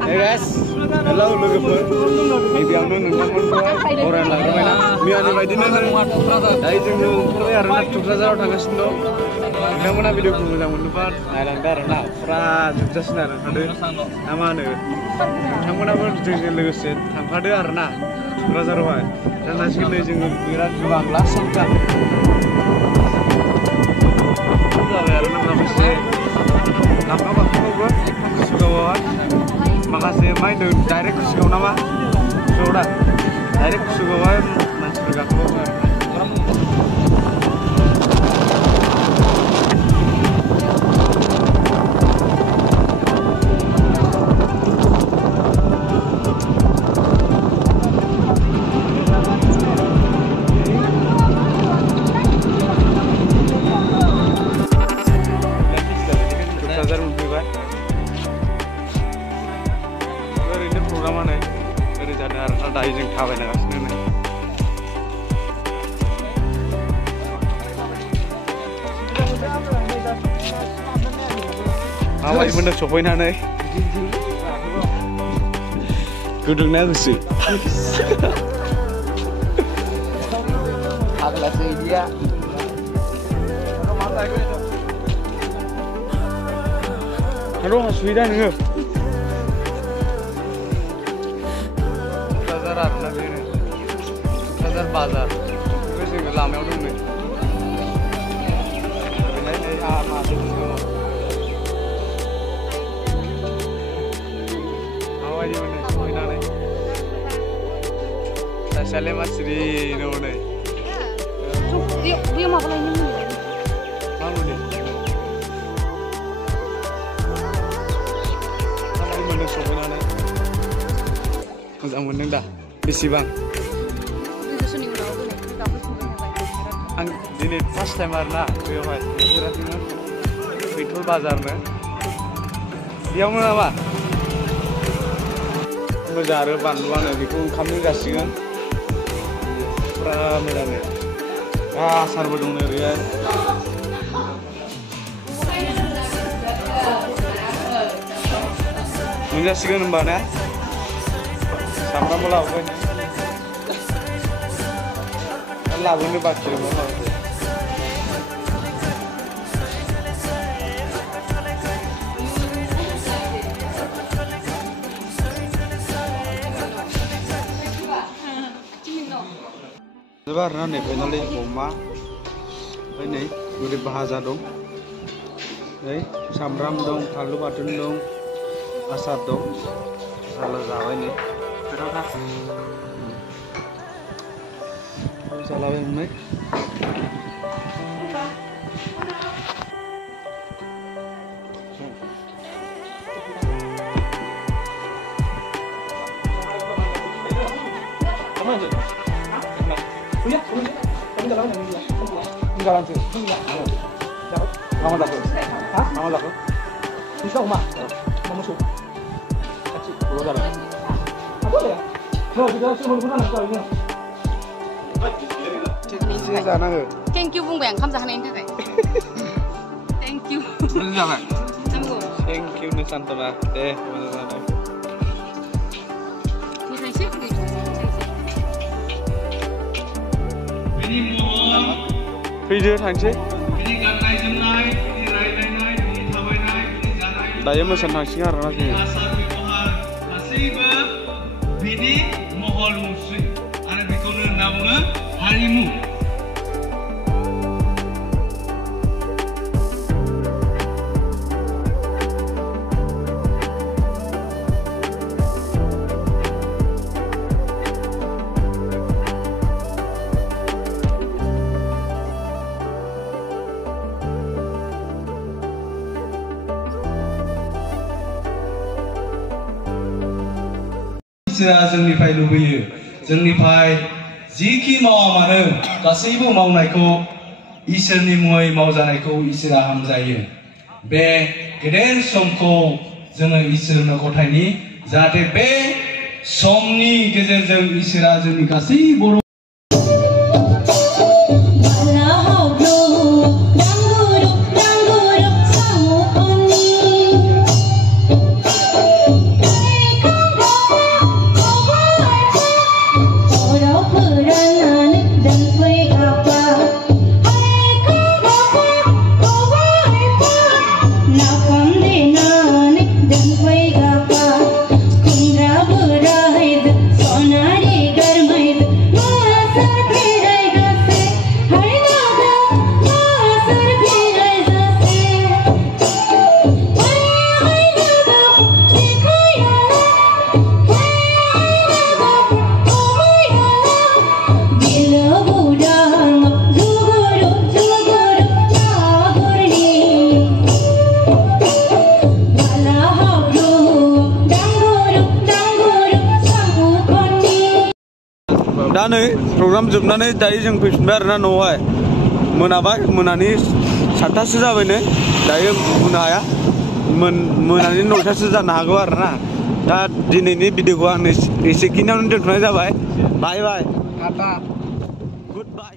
Hey guys, hello लोगोफोर गिबियावनो नोंथांमोनखौ बरायना लाग्रोबायना मैयानि बायदिनो दायो जोङो ओंखारबाय आरोना थुक्राझाराव थांगासिनो दं नोंथांमोना भिडिअखौ मोजां मोनोबा नायलांदो आरोना फुरा जोबजासिन आरो ओंखारदो ना मा होनो नोंथांमोनाबो जोंजों लोगोसे थांफादो आरोना थुक्राझारावहाय दानासिम नै जोङो बिराद गोबां लास्टआव जाबाय आरोना माखासे लांखाबाखौबो कुसुगावआवहाय माखासे माइनो डाइरेक्ट कुसुगाव नामा कुसुगाव दा डाइरेक्ट कुसुगावआवहाय मानसिफोर गाखोबावो आरोना दायो जों थाबायलांगासिनो नै माबायदि मोनदों सफैनानै गुदुंना गुसु फाग्लासो इदिया aduh haswidan nggak आरोना बेनो क'क्राझार बाजार बे जोङो लामायाव दं नै माबायदि मोनो सहैनानै सासेयालाय मा सिरि दङ नै मा नुदों माबायदि मोनदों सहैनानै मोजां मोनदों दा बेसेबां आं दिनै फार्स्ट टाइम आरोना बेयावहाय नुफेराखैमोन बेंटल बाजारनो बेयावनो नामा मोजां आरो बानलुआनो बेखौ ओंखामजों जासिगोन फुरा मोजांनो आसारबो दं ओरैहाय मोनजासिगोन होनबा ना सामब्रामबो लाबोबाय लाबोनो बाखि दङ जोबा आरोना नै फाइनालि अमा ओमफ्राय नै ओरै भाजा दं नै सामब्राम दं फानलु बाथोन दं आसार दं साला जाबाय नै salah yang naik Thank you बुंबाय आं ओंखाम जाहोनायनि थाखाय Thank you जाबाय नांगौ Thank you Nusantara दे फैदो थांसै दायो मोसानो थांसिगोन आरोना जोङो गासैबो बिनि महर मुस्रि आरो बेखौनो होनना बुङो हारिमु जोंनिफ्राय लुबैयो जोंनिफ्राय जिखि मावा मानो गासैबो मावनायखौ इसोरनि मुङै मावजानायखौ इसोरा हामजायो बे गेदेर समखौ जोङो इसोरनो गथायनि जाहाथे बे समनि गेजेरजों इसोरा जोंनि गासै बर' दा नै प्रग्राम जोबनानै दायो जों फैफिनबाय आरोना न'आवहाय मोनाबाय मोनानि 7टासो जाबाय नै दायो बुंनो हाया मोनानि 9टासो जानो हागौ आरोना दा दिनैनि भिडिअखौ आं एसेखिनियावनो दोनथ'नाय जाबाय बाय बाय टाटा गुड बाय